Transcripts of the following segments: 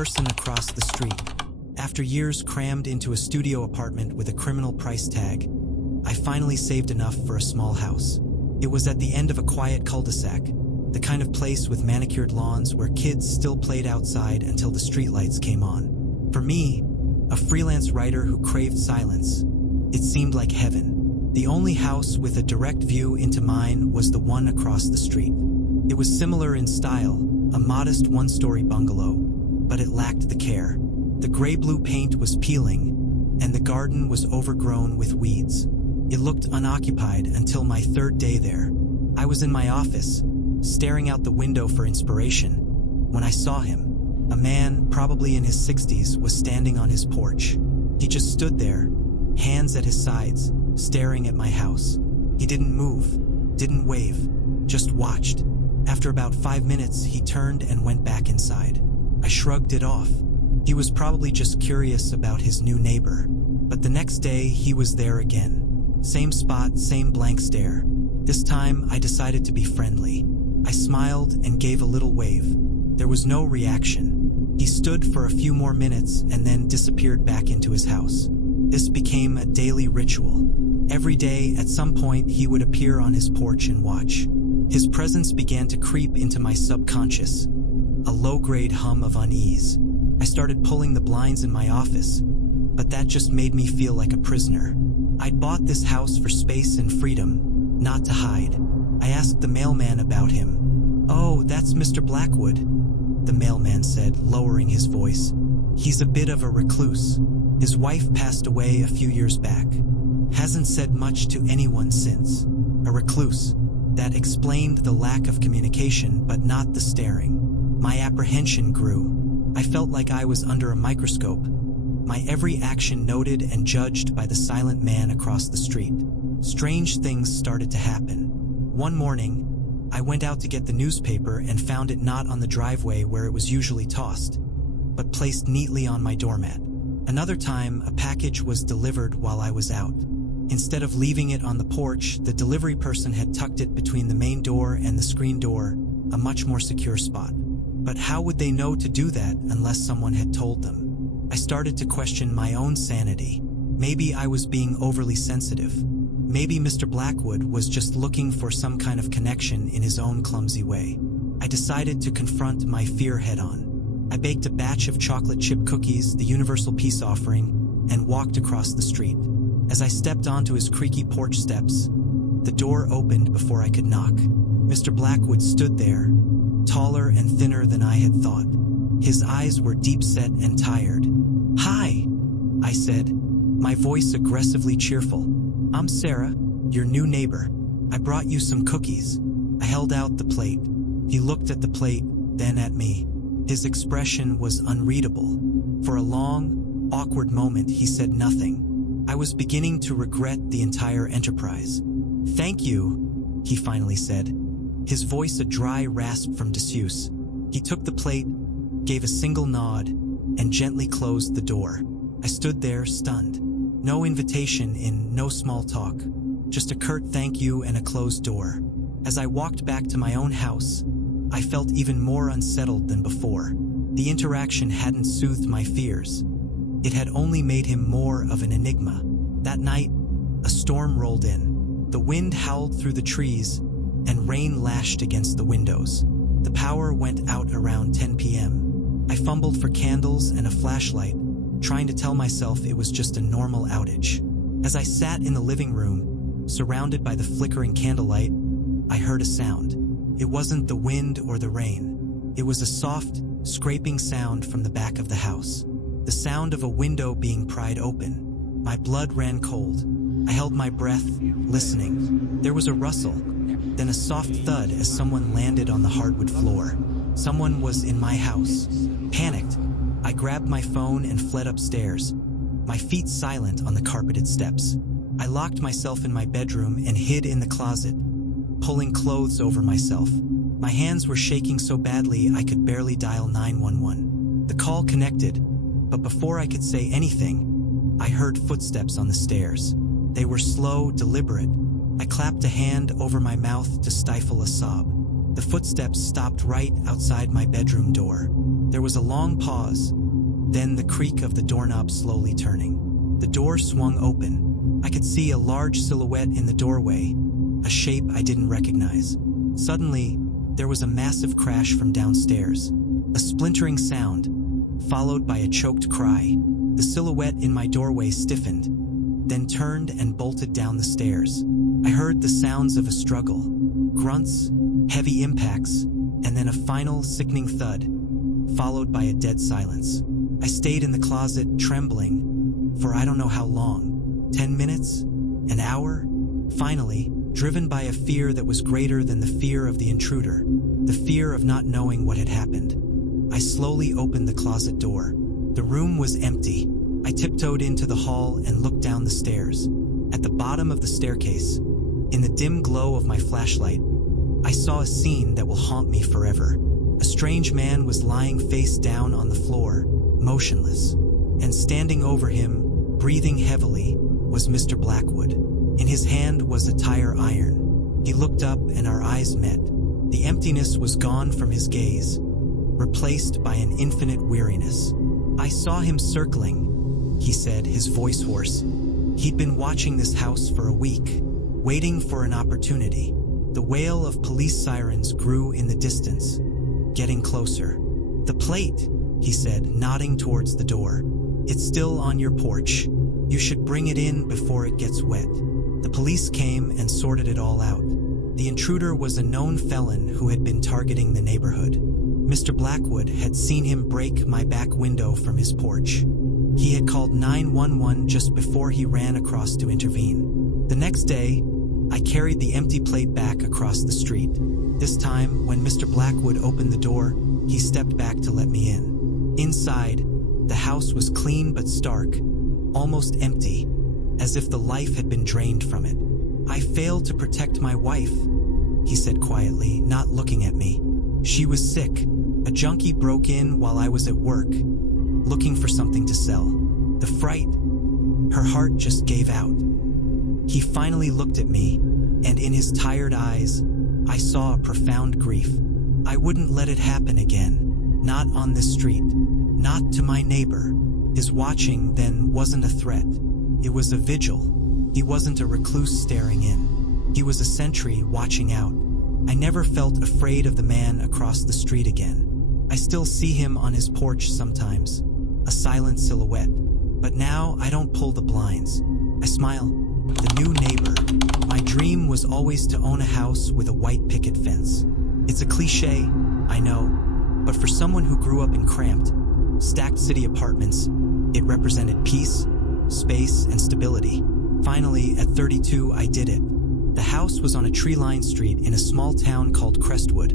person across the street. After years crammed into a studio apartment with a criminal price tag, I finally saved enough for a small house. It was at the end of a quiet cul-de-sac, the kind of place with manicured lawns where kids still played outside until the streetlights came on. For me, a freelance writer who craved silence, it seemed like heaven. The only house with a direct view into mine was the one across the street. It was similar in style, a modest one-story bungalow, but it lacked the care. The gray-blue paint was peeling, and the garden was overgrown with weeds. It looked unoccupied until my third day there. I was in my office, staring out the window for inspiration, when I saw him. A man, probably in his 60s, was standing on his porch. He just stood there, hands at his sides, staring at my house. He didn't move, didn't wave, just watched. After about 5 minutes, he turned and went back inside. I shrugged it off. He was probably just curious about his new neighbor. But the next day, he was there again. Same spot, same blank stare. This time, I decided to be friendly. I smiled and gave a little wave. There was no reaction. He stood for a few more minutes and then disappeared back into his house. This became a daily ritual. Every day, at some point, he would appear on his porch and watch. His presence began to creep into my subconscious, a low-grade hum of unease. I started pulling the blinds in my office, but that just made me feel like a prisoner. I'd bought this house for space and freedom, not to hide. I asked the mailman about him. "Oh, that's Mr. Blackwood," the mailman said, lowering his voice. "He's a bit of a recluse. His wife passed away a few years back. Hasn't said much to anyone since." A recluse. That explained the lack of communication, but not the staring. My apprehension grew. I felt like I was under a microscope, my every action noted and judged by the silent man across the street. Strange things started to happen. One morning, I went out to get the newspaper and found it not on the driveway where it was usually tossed, but placed neatly on my doormat. Another time, a package was delivered while I was out. Instead of leaving it on the porch, the delivery person had tucked it between the main door and the screen door, a much more secure spot. But how would they know to do that unless someone had told them? I started to question my own sanity. Maybe I was being overly sensitive. Maybe Mr. Blackwood was just looking for some kind of connection in his own clumsy way. I decided to confront my fear head-on. I baked a batch of chocolate chip cookies, the universal peace offering, and walked across the street. As I stepped onto his creaky porch steps, the door opened before I could knock. Mr. Blackwood stood there, taller and thinner than I had thought. His eyes were deep-set and tired. "Hi," I said, my voice aggressively cheerful. "I'm Sarah, your new neighbor. I brought you some cookies." I held out the plate. He looked at the plate, then at me. His expression was unreadable. For a long, awkward moment, he said nothing. I was beginning to regret the entire enterprise. "Thank you," he finally said, his voice a dry rasp from disuse. He took the plate, gave a single nod, and gently closed the door. I stood there, stunned. No invitation in, no small talk. Just a curt thank you and a closed door. As I walked back to my own house, I felt even more unsettled than before. The interaction hadn't soothed my fears. It had only made him more of an enigma. That night, a storm rolled in. The wind howled through the trees, and rain lashed against the windows. The power went out around 10 p.m. I fumbled for candles and a flashlight, trying to tell myself it was just a normal outage. As I sat in the living room, surrounded by the flickering candlelight, I heard a sound. It wasn't the wind or the rain. It was a soft, scraping sound from the back of the house. The sound of a window being pried open. My blood ran cold. I held my breath, listening. There was a rustle, then a soft thud as someone landed on the hardwood floor. Someone was in my house. Panicked, I grabbed my phone and fled upstairs, my feet silent on the carpeted steps. I locked myself in my bedroom and hid in the closet, pulling clothes over myself. My hands were shaking so badly I could barely dial 911. The call connected, but before I could say anything, I heard footsteps on the stairs. They were slow, deliberate. I clapped a hand over my mouth to stifle a sob. The footsteps stopped right outside my bedroom door. There was a long pause, then the creak of the doorknob slowly turning. The door swung open. I could see a large silhouette in the doorway, a shape I didn't recognize. Suddenly, there was a massive crash from downstairs. A splintering sound, followed by a choked cry. The silhouette in my doorway stiffened, then turned and bolted down the stairs. I heard the sounds of a struggle, grunts, heavy impacts, and then a final sickening thud, followed by a dead silence. I stayed in the closet, trembling, for I don't know how long. 10 minutes? An hour? Finally, driven by a fear that was greater than the fear of the intruder, the fear of not knowing what had happened, I slowly opened the closet door. The room was empty. I tiptoed into the hall and looked down the stairs. At the bottom of the staircase, in the dim glow of my flashlight, I saw a scene that will haunt me forever. A strange man was lying face down on the floor, motionless, and standing over him, breathing heavily, was Mr. Blackwood. In his hand was a tire iron. He looked up and our eyes met. The emptiness was gone from his gaze, replaced by an infinite weariness. "I saw him circling," he said, his voice hoarse. "He'd been watching this house for a week, waiting for an opportunity." The wail of police sirens grew in the distance, getting closer. "The plate," he said, nodding towards the door. "It's still on your porch. You should bring it in before it gets wet." The police came and sorted it all out. The intruder was a known felon who had been targeting the neighborhood. Mr. Blackwood had seen him break my back window from his porch. He had called 911 just before he ran across to intervene. The next day, I carried the empty plate back across the street. This time, when Mr. Blackwood opened the door, he stepped back to let me in. Inside, the house was clean but stark, almost empty, as if the life had been drained from it. "I failed to protect my wife," he said quietly, not looking at me. "She was sick. A junkie broke in while I was at work, looking for something to sell. The fright, her heart just gave out." He finally looked at me, and in his tired eyes, I saw a profound grief. "I wouldn't let it happen again. Not on this street. Not to my neighbor." His watching then wasn't a threat. It was a vigil. He wasn't a recluse staring in. He was a sentry watching out. I never felt afraid of the man across the street again. I still see him on his porch sometimes, a silent silhouette. But now I don't pull the blinds. I smile. The new neighbor. My dream was always to own a house with a white picket fence. It's a cliche, I know, but for someone who grew up in cramped, stacked city apartments, it represented peace, space, and stability. Finally, at 32, I did it. The house was on a tree-lined street in a small town called Crestwood,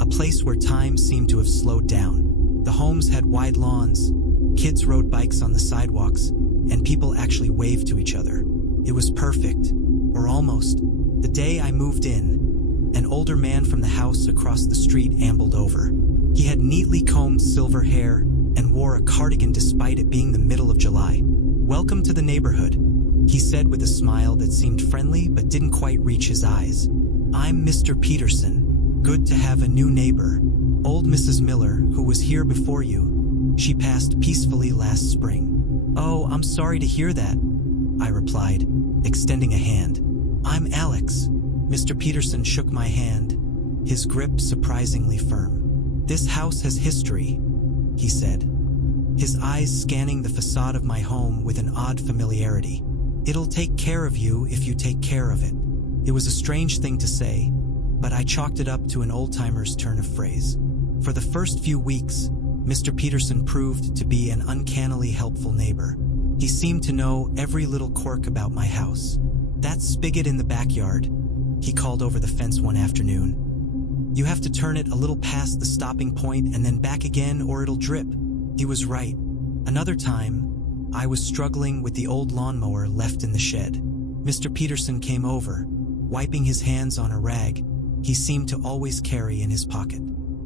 a place where time seemed to have slowed down. The homes had wide lawns, kids rode bikes on the sidewalks, and people actually waved to each other. It was perfect, or almost. The day I moved in, an older man from the house across the street ambled over. He had neatly combed silver hair and wore a cardigan despite it being the middle of July. "Welcome to the neighborhood," he said with a smile that seemed friendly but didn't quite reach his eyes. "I'm Mr. Peterson. Good to have a new neighbor. Old Mrs. Miller, who was here before you, she passed peacefully last spring." "Oh, I'm sorry to hear that," I replied, extending a hand. "I'm Alex." Mr. Peterson shook my hand, his grip surprisingly firm. "This house has history," he said, his eyes scanning the facade of my home with an odd familiarity. "It'll take care of you if you take care of it." It was a strange thing to say, but I chalked it up to an old-timer's turn of phrase. For the first few weeks, Mr. Peterson proved to be an uncannily helpful neighbor. He seemed to know every little quirk about my house. "That spigot in the backyard," he called over the fence one afternoon. "You have to turn it a little past the stopping point and then back again or it'll drip." He was right. Another time, I was struggling with the old lawnmower left in the shed. Mr. Peterson came over, wiping his hands on a rag he seemed to always carry in his pocket.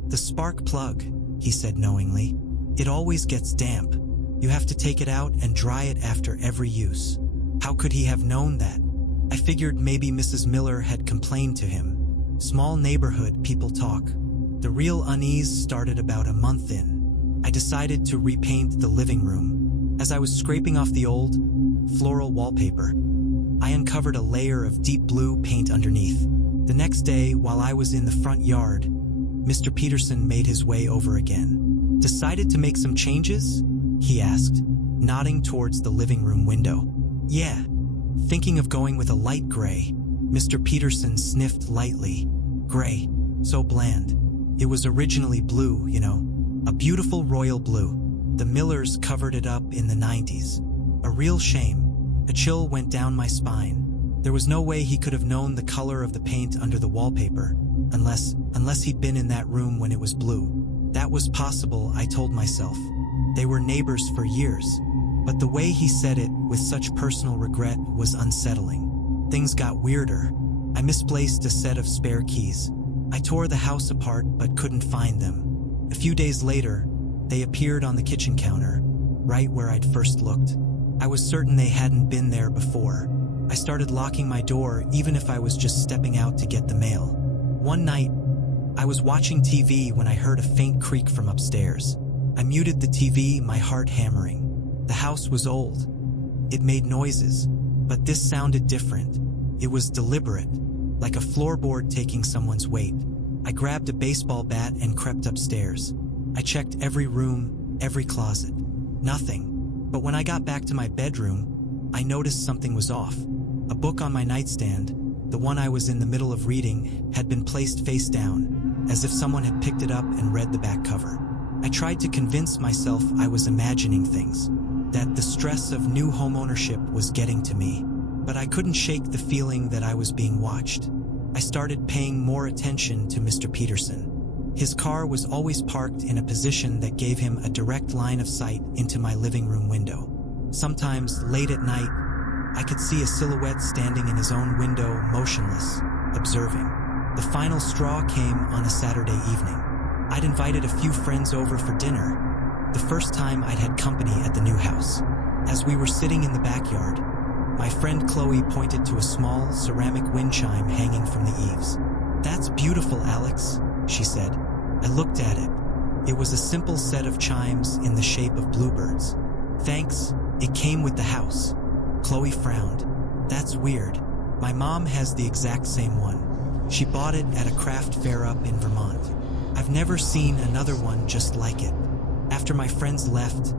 "The spark plug," he said knowingly. "It always gets damp. You have to take it out and dry it after every use." How could he have known that? I figured maybe Mrs. Miller had complained to him. Small neighborhood, people talk. The real unease started about a month in. I decided to repaint the living room. As I was scraping off the old, floral wallpaper, I uncovered a layer of deep blue paint underneath. The next day, while I was in the front yard, Mr. Peterson made his way over again. "Decided to make some changes?" he asked, nodding towards the living room window. "Yeah, thinking of going with a light gray." Mr. Peterson sniffed lightly. "Gray, so bland. It was originally blue, you know. A beautiful royal blue. The Millers covered it up in the 90s. A real shame." A chill went down my spine. There was no way he could have known the color of the paint under the wallpaper, unless he'd been in that room when it was blue. That was possible, I told myself. They were neighbors for years. But the way he said it with such personal regret was unsettling. Things got weirder. I misplaced a set of spare keys. I tore the house apart but couldn't find them. A few days later, they appeared on the kitchen counter, right where I'd first looked. I was certain they hadn't been there before. I started locking my door even if I was just stepping out to get the mail. One night, I was watching TV when I heard a faint creak from upstairs. I muted the TV, my heart hammering. The house was old. It made noises, but this sounded different. It was deliberate, like a floorboard taking someone's weight. I grabbed a baseball bat and crept upstairs. I checked every room, every closet. Nothing. But when I got back to my bedroom, I noticed something was off. A book on my nightstand, the one I was in the middle of reading, had been placed face down, as if someone had picked it up and read the back cover. I tried to convince myself I was imagining things, that the stress of new homeownership was getting to me, but I couldn't shake the feeling that I was being watched. I started paying more attention to Mr. Peterson. His car was always parked in a position that gave him a direct line of sight into my living room window. Sometimes, late at night, I could see a silhouette standing in his own window, motionless, observing. The final straw came on a Saturday evening. I'd invited a few friends over for dinner, the first time I'd had company at the new house. As we were sitting in the backyard, my friend Chloe pointed to a small ceramic wind chime hanging from the eaves. "That's beautiful, Alex," she said. I looked at it. It was a simple set of chimes in the shape of bluebirds. "Thanks, it came with the house." Chloe frowned. "That's weird. My mom has the exact same one. She bought it at a craft fair up in Vermont. I've never seen another one just like it." After my friends left,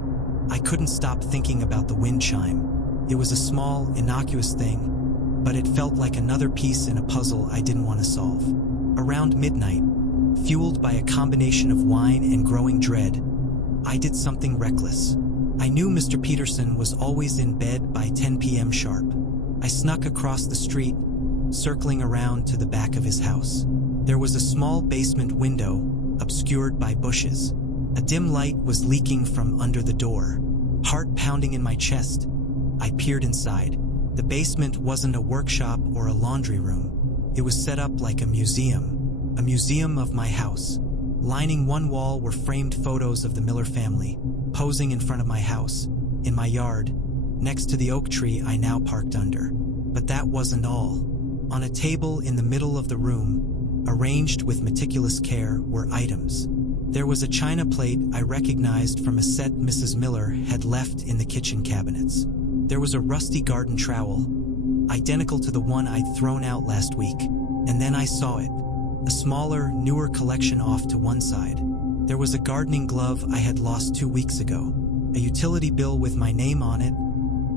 I couldn't stop thinking about the wind chime. It was a small, innocuous thing, but it felt like another piece in a puzzle I didn't want to solve. Around midnight, fueled by a combination of wine and growing dread, I did something reckless. I knew Mr. Peterson was always in bed by 10 p.m. sharp. I snuck across the street, circling around to the back of his house. There was a small basement window, obscured by bushes. A dim light was leaking from under the door. Heart pounding in my chest, I peered inside. The basement wasn't a workshop or a laundry room. It was set up like a museum of my house. Lining one wall were framed photos of the Miller family, posing in front of my house, in my yard, next to the oak tree I now parked under. But that wasn't all. On a table in the middle of the room, arranged with meticulous care, were items. There was a china plate I recognized from a set Mrs. Miller had left in the kitchen cabinets. There was a rusty garden trowel, identical to the one I'd thrown out last week. And then I saw it. A smaller, newer collection off to one side. There was a gardening glove I had lost 2 weeks ago. A utility bill with my name on it,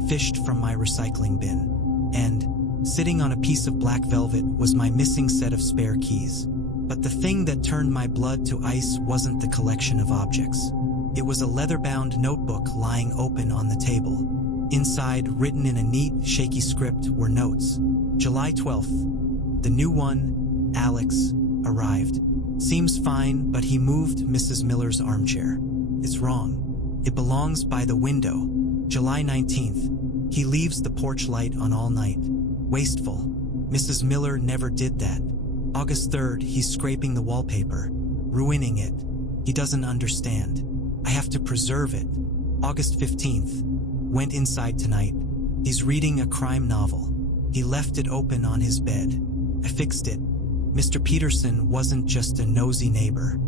fished from my recycling bin. And, sitting on a piece of black velvet, was my missing set of spare keys. But the thing that turned my blood to ice wasn't the collection of objects. It was a leather-bound notebook lying open on the table. Inside, written in a neat, shaky script, were notes. July 12th. The new one, Alex, arrived. Seems fine, but he moved Mrs. Miller's armchair. It's wrong. It belongs by the window. July 19th. He leaves the porch light on all night. Wasteful. Mrs. Miller never did that. August 3rd, he's scraping the wallpaper, ruining it. He doesn't understand. I have to preserve it. August 15th. Went inside tonight. He's reading a crime novel. He left it open on his bed. I fixed it. Mr. Peterson wasn't just a nosy neighbor.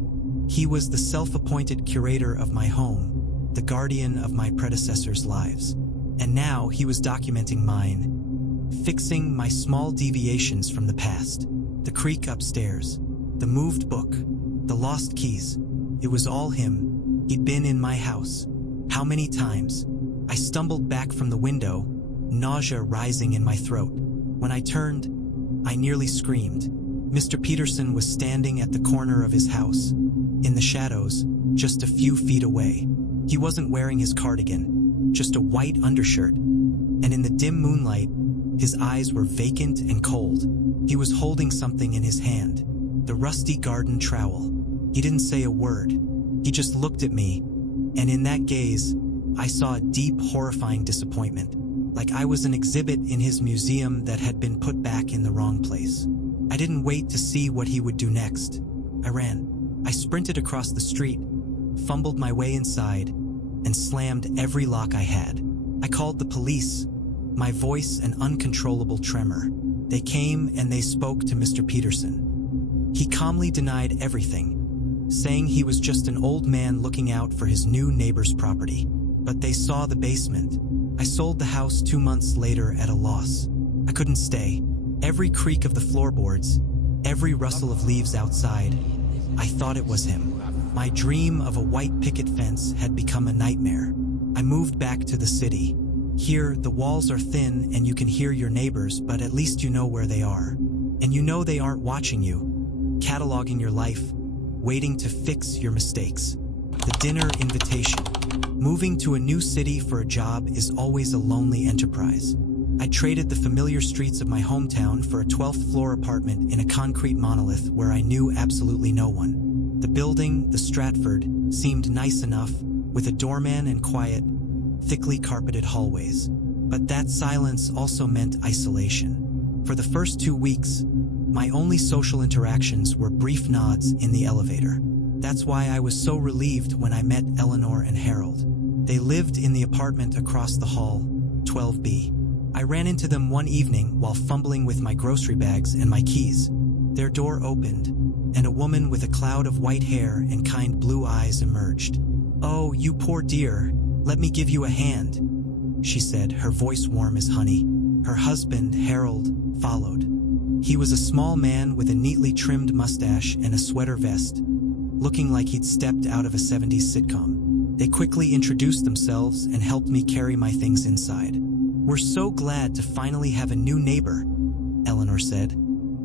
He was the self-appointed curator of my home, the guardian of my predecessors' lives. And now he was documenting mine, fixing my small deviations from the past. The creak upstairs, the moved book, the lost keys. It was all him. He'd been in my house. How many times? I stumbled back from the window, nausea rising in my throat. When I turned, I nearly screamed. Mr. Peterson was standing at the corner of his house, in the shadows, just a few feet away. He wasn't wearing his cardigan, just a white undershirt, and in the dim moonlight, his eyes were vacant and cold. He was holding something in his hand, the rusty garden trowel. He didn't say a word. He just looked at me, and in that gaze, I saw a deep, horrifying disappointment, like I was an exhibit in his museum that had been put back in the wrong place. I didn't wait to see what he would do next. I ran. I sprinted across the street, fumbled my way inside, and slammed every lock I had. I called the police, my voice an uncontrollable tremor. They came and they spoke to Mr. Peterson. He calmly denied everything, saying he was just an old man looking out for his new neighbor's property. But they saw the basement. I sold the house 2 months later at a loss. I couldn't stay. Every creak of the floorboards, every rustle of leaves outside, I thought it was him. My dream of a white picket fence had become a nightmare. I moved back to the city. Here, the walls are thin and you can hear your neighbors, but at least you know where they are. And you know they aren't watching you, cataloging your life, waiting to fix your mistakes. The dinner invitation. Moving to a new city for a job is always a lonely enterprise. I traded the familiar streets of my hometown for a 12th floor apartment in a concrete monolith where I knew absolutely no one. The building, the Stratford, seemed nice enough, with a doorman and quiet, thickly carpeted hallways. But that silence also meant isolation. For the first 2 weeks, my only social interactions were brief nods in the elevator. That's why I was so relieved when I met Eleanor and Harold. They lived in the apartment across the hall, 12B. I ran into them one evening while fumbling with my grocery bags and my keys. Their door opened, and a woman with a cloud of white hair and kind blue eyes emerged. "Oh, you poor dear, let me give you a hand," she said, her voice warm as honey. Her husband, Harold, followed. He was a small man with a neatly trimmed mustache and a sweater vest, looking like he'd stepped out of a 70s sitcom. They quickly introduced themselves and helped me carry my things inside. "We're so glad to finally have a new neighbor," Eleanor said,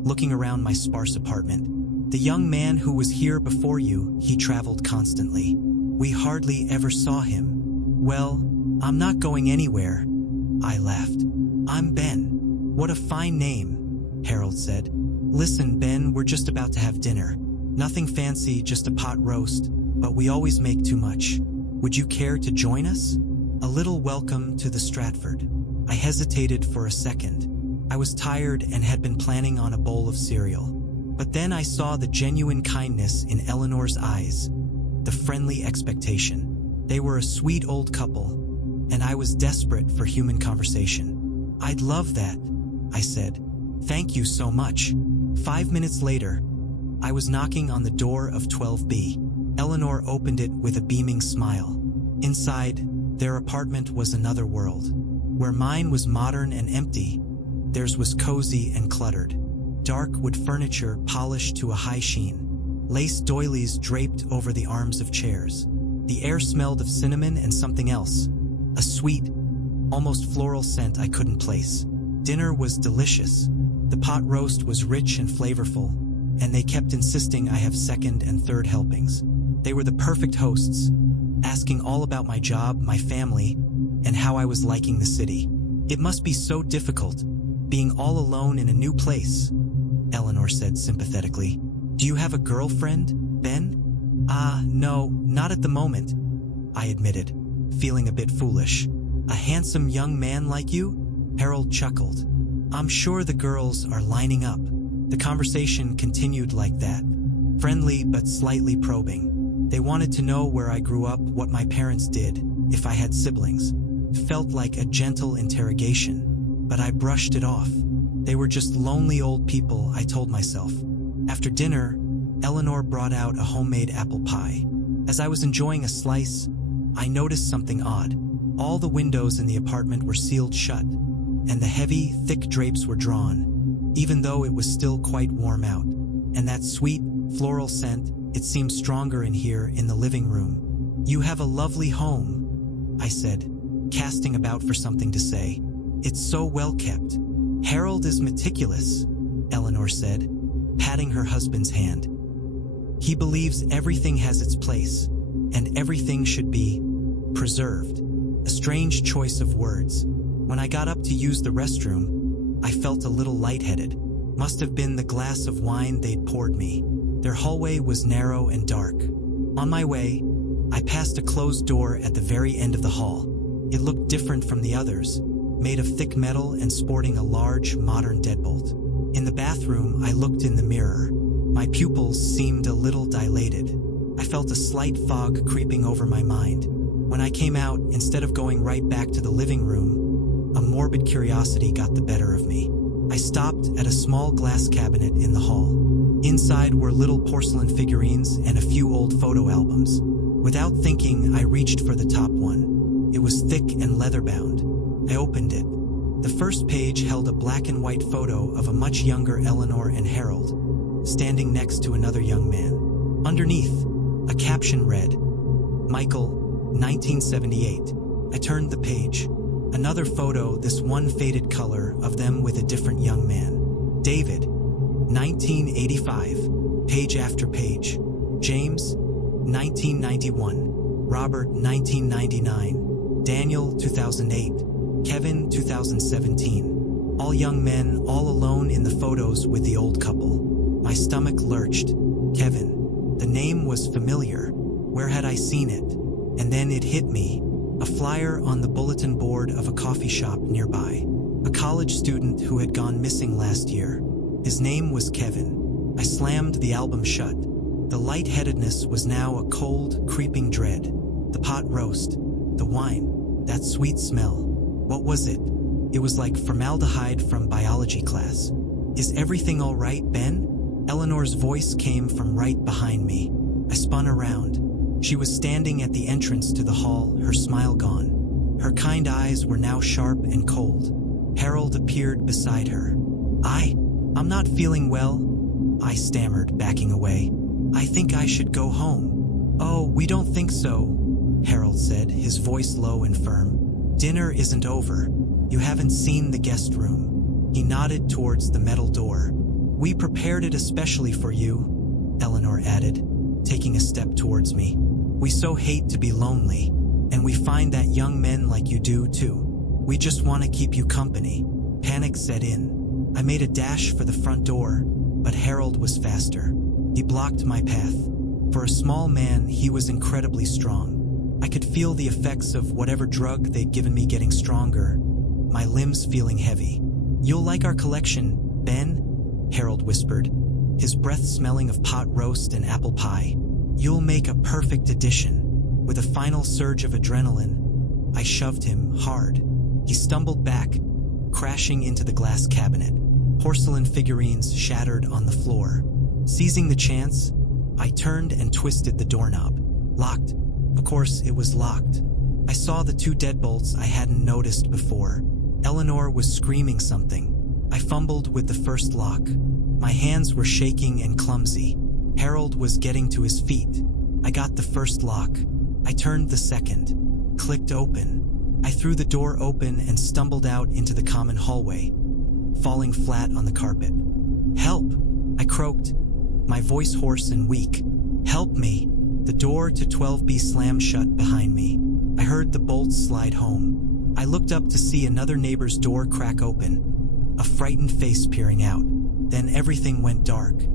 looking around my sparse apartment. "The young man who was here before you, he traveled constantly. We hardly ever saw him." "Well, I'm not going anywhere," I laughed. "I'm Ben." "What a fine name," Harold said. "Listen, Ben, we're just about to have dinner. Nothing fancy, just a pot roast, but we always make too much. Would you care to join us? A little welcome to the Stratford." I hesitated for a second. I was tired and had been planning on a bowl of cereal. But then I saw the genuine kindness in Eleanor's eyes, the friendly expectation. They were a sweet old couple, and I was desperate for human conversation. "I'd love that," I said. "Thank you so much." 5 minutes later, I was knocking on the door of 12B. Eleanor opened it with a beaming smile. Inside, their apartment was another world. Where mine was modern and empty, theirs was cozy and cluttered. Dark wood furniture polished to a high sheen. Lace doilies draped over the arms of chairs. The air smelled of cinnamon and something else, a sweet, almost floral scent I couldn't place. Dinner was delicious. The pot roast was rich and flavorful, and they kept insisting I have second and third helpings. They were the perfect hosts, asking all about my job, my family, and how I was liking the city. "It must be so difficult, being all alone in a new place," Eleanor said sympathetically. "Do you have a girlfriend, Ben?" No, not at the moment," I admitted, feeling a bit foolish. "A handsome young man like you?" Harold chuckled. "I'm sure the girls are lining up." The conversation continued like that, friendly but slightly probing. They wanted to know where I grew up, what my parents did, if I had siblings. It felt like a gentle interrogation, but I brushed it off. They were just lonely old people, I told myself. After dinner, Eleanor brought out a homemade apple pie. As I was enjoying a slice, I noticed something odd. All the windows in the apartment were sealed shut, and the heavy, thick drapes were drawn, even though it was still quite warm out. And that sweet, floral scent, it seemed stronger in here in the living room. "You have a lovely home," I said, casting about for something to say. "It's so well kept." "Harold is meticulous," Eleanor said, patting her husband's hand. "He believes everything has its place, and everything should be preserved." A strange choice of words. When I got up to use the restroom, I felt a little lightheaded. Must have been the glass of wine they'd poured me. Their hallway was narrow and dark. On my way, I passed a closed door at the very end of the hall. It looked different from the others, made of thick metal and sporting a large, modern deadbolt. In the bathroom, I looked in the mirror. My pupils seemed a little dilated. I felt a slight fog creeping over my mind. When I came out, instead of going right back to the living room, a morbid curiosity got the better of me. I stopped at a small glass cabinet in the hall. Inside were little porcelain figurines and a few old photo albums. Without thinking, I reached for the top one. It was thick and leather-bound. I opened it. The first page held a black and white photo of a much younger Eleanor and Harold, standing next to another young man. Underneath, a caption read, "Michael, 1978. I turned the page. Another photo, this one faded color, of them with a different young man. "David, 1985. Page after page. "James, 1991. "Robert, 1999. "Daniel, 2008. "Kevin, 2017. All young men, all alone in the photos with the old couple. My stomach lurched. Kevin. The name was familiar. Where had I seen it? And then it hit me. A flyer on the bulletin board of a coffee shop nearby. A college student who had gone missing last year. His name was Kevin. I slammed the album shut. The lightheadedness was now a cold, creeping dread. The pot roast. The wine. That sweet smell. What was it? It was like formaldehyde from biology class. "Is everything all right, Ben?" Eleanor's voice came from right behind me. I spun around. She was standing at the entrance to the hall, her smile gone. Her kind eyes were now sharp and cold. Harold appeared beside her. I'm not feeling well," I stammered, backing away. "I think I should go home." "Oh, we don't think so," Harold said, his voice low and firm. "Dinner isn't over. You haven't seen the guest room." He nodded towards the metal door. "We prepared it especially for you," Eleanor added, taking a step towards me. "We so hate to be lonely, and we find that young men like you do too. We just want to keep you company." Panic set in. I made a dash for the front door, but Harold was faster. He blocked my path. For a small man, he was incredibly strong. I could feel the effects of whatever drug they'd given me getting stronger, my limbs feeling heavy. "You'll like our collection, Ben," Harold whispered, his breath smelling of pot roast and apple pie. "You'll make a perfect addition." With a final surge of adrenaline, I shoved him hard. He stumbled back, crashing into the glass cabinet. Porcelain figurines shattered on the floor. Seizing the chance, I turned and twisted the doorknob. Locked. Of course, it was locked. I saw the two deadbolts I hadn't noticed before. Eleanor was screaming something. I fumbled with the first lock. My hands were shaking and clumsy. Harold was getting to his feet. I got the first lock. I turned the second. Clicked open. I threw the door open and stumbled out into the common hallway, falling flat on the carpet. "Help!" I croaked, my voice hoarse and weak. "Help me!" The door to 12B slammed shut behind me. I heard the bolts slide home. I looked up to see another neighbor's door crack open, a frightened face peering out. Then everything went dark.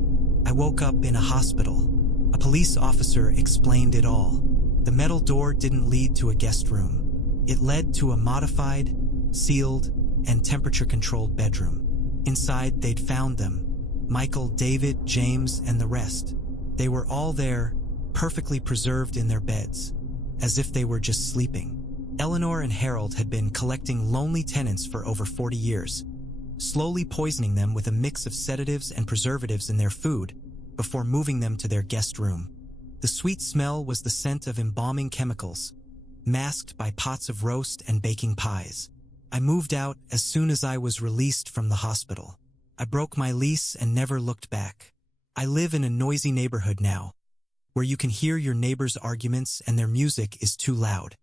I woke up in a hospital. A police officer explained it all. The metal door didn't lead to a guest room. It led to a modified, sealed, and temperature-controlled bedroom. Inside, they'd found them. Michael, David, James, and the rest. They were all there, perfectly preserved in their beds, as if they were just sleeping. Eleanor and Harold had been collecting lonely tenants for over 40 years, slowly poisoning them with a mix of sedatives and preservatives in their food, before moving them to their guest room. The sweet smell was the scent of embalming chemicals, masked by pots of roast and baking pies. I moved out as soon as I was released from the hospital. I broke my lease and never looked back. I live in a noisy neighborhood now, where you can hear your neighbors' arguments and their music is too loud.